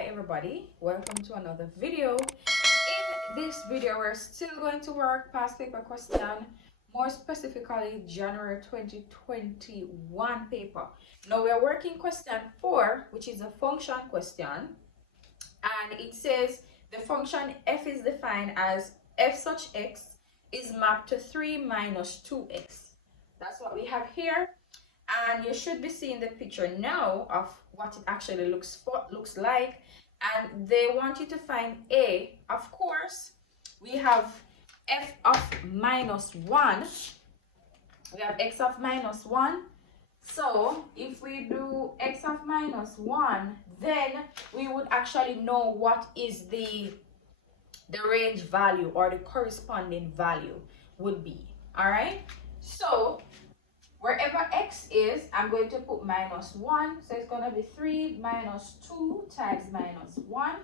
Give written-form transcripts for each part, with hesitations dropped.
Hi everybody, welcome to another video. In this video we're still going to work past paper question, more specifically January 2021 paper. Now we're working question 4, which is a function question, and it says the function f is defined as f such x is mapped to 3 minus 2x. That's what we have here. And you should be seeing the picture now of what it actually looks like, and they want you to find a. Of course, we have f of minus 1, we have x of minus 1. So if we do x of minus 1, then we would actually know what is the range value or the corresponding value would be. All right, so wherever x is, I'm going to put minus 1. So it's going to be 3 minus 2 times minus 1.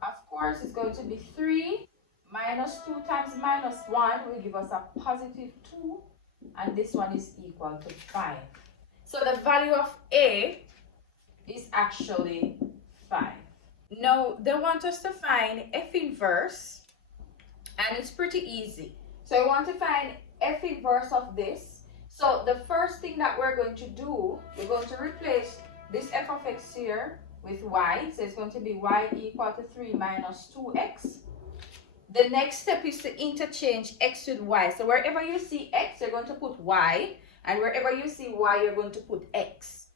Of course, it's going to be 3 minus 2 times minus 1 will give us a positive 2. And this one is equal to 5. So the value of a is actually 5. Now, they want us to find f inverse. And it's pretty easy. So I want to find f inverse of this. So the first thing that we're going to do, we're going to replace this f of x here with y. So it's going to be y equal to 3 minus 2x. The next step is to interchange x with y. So wherever you see x, you're going to put y. And wherever you see y, you're going to put x.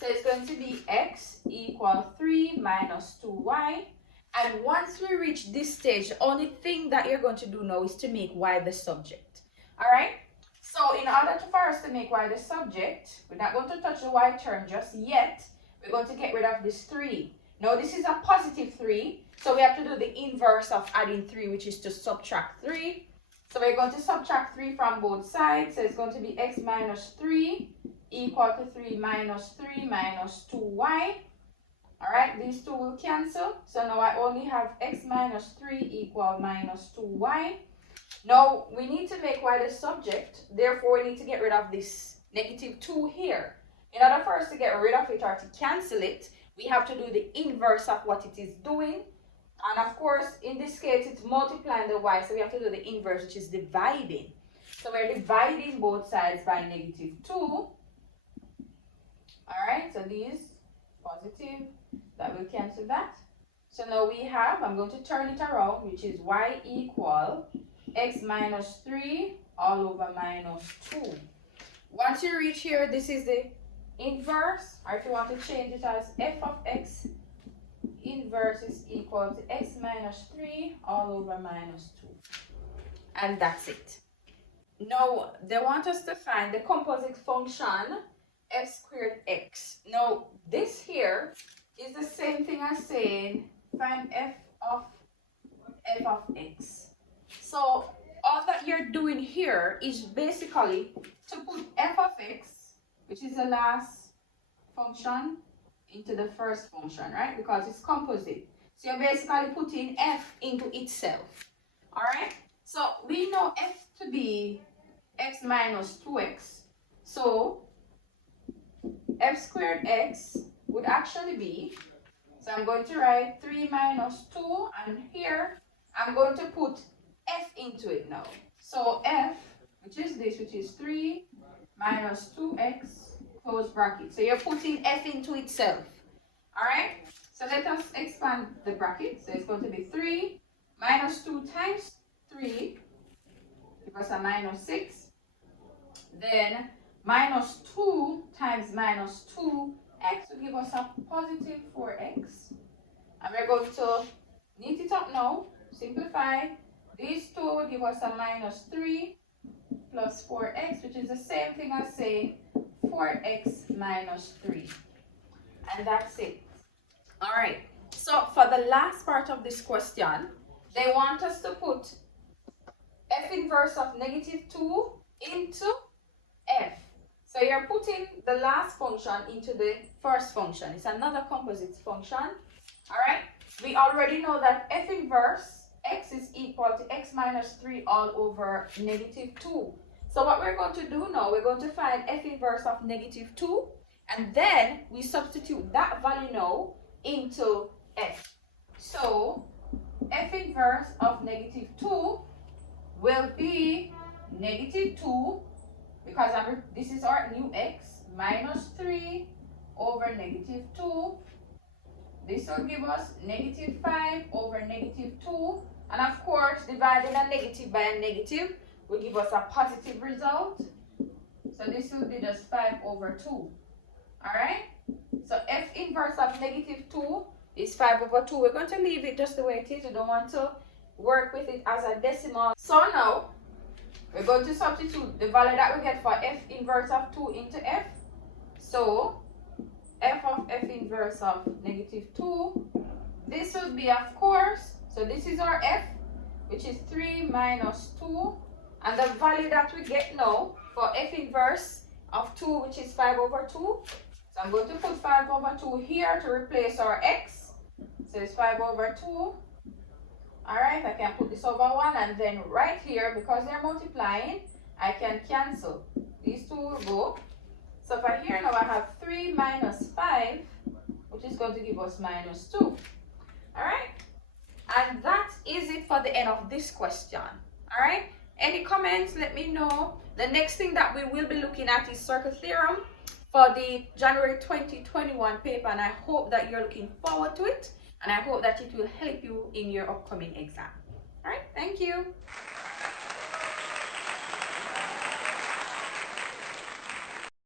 So it's going to be x equal 3 minus 2y. And once we reach this stage, the only thing that you're going to do now is to make y the subject. All right? So in order for us to make y the subject, we're not going to touch the y term just yet. We're going to get rid of this 3. Now this is a positive 3, so we have to do the inverse of adding 3, which is to subtract 3. So we're going to subtract 3 from both sides. So it's going to be x minus 3 equal to 3 minus 2y. All right, these two will cancel. So now I only have x minus 3 equal minus 2y. Now, we need to make y the subject, therefore we need to get rid of this negative 2 here. In order for us to get rid of it or to cancel it, we have to do the inverse of what it is doing. And of course, in this case, it's multiplying the y, so we have to do the inverse, which is dividing. So we're dividing both sides by negative 2. All right, so these positive, that will cancel that. So now we have, I'm going to turn it around, which is y equal x minus 3 all over minus 2. Once you reach here, this is the inverse, or if you want to change it as f of x inverse is equal to x minus 3 all over minus 2. And that's it. Now, they want us to find the composite function f squared x. Now, this here is the same thing as saying find f of x. So all that you're doing here is basically to put f of x, which is the last function, into the first function, right? Because it's composite. So you're basically putting f into itself. All right? So we know f to be x minus 2x. So f squared x would actually be, so I'm going to write 3 minus 2, and here I'm going to put f into it now. So f, which is this, which is 3 minus 2x, close bracket. So you're putting f into itself. All right? So let us expand the bracket. So it's going to be 3 minus 2 times 3, give us a minus 6. Then minus 2 times minus 2x will give us a positive 4x. And we're going to knit it up now, simplify. These two will give us a minus 3 plus 4x, which is the same thing as saying 4x minus 3. And that's it. All right. So for the last part of this question, they want us to put f inverse of negative 2 into f. So you're putting the last function into the first function. It's another composite function. All right. We already know that f inverse x is equal to x minus 3 all over negative 2. So what we're going to do now, we're going to find f inverse of negative 2, and then we substitute that value now into f. So f inverse of negative 2 will be negative 2, because this is our new x, minus 3 over negative 2. This will give us negative 5 over negative 2. And of course, dividing a negative by a negative will give us a positive result. So this will be just 5 over 2. Alright? So f inverse of negative 2 is 5 over 2. We're going to leave it just the way it is. We don't want to work with it as a decimal. So now, we're going to substitute the value that we get for f inverse of 2 into f. So, f of f inverse of negative 2. This will be, of course, so this is our f, which is 3 minus 2. And the value that we get now for f inverse of 2, which is 5 over 2. So I'm going to put 5 over 2 here to replace our x. So it's 5 over 2. Alright, I can put this over 1, and then right here, because they're multiplying, I can cancel. These two will go. So for here now I have 3 minus 5, which is going to give us minus 2. Alright? And that is it for the end of this question. Alright? Any comments? Let me know. The next thing that we will be looking at is circle theorem for the January 2021 paper, and I hope that you're looking forward to it, and I hope that it will help you in your upcoming exam. Alright? Thank you.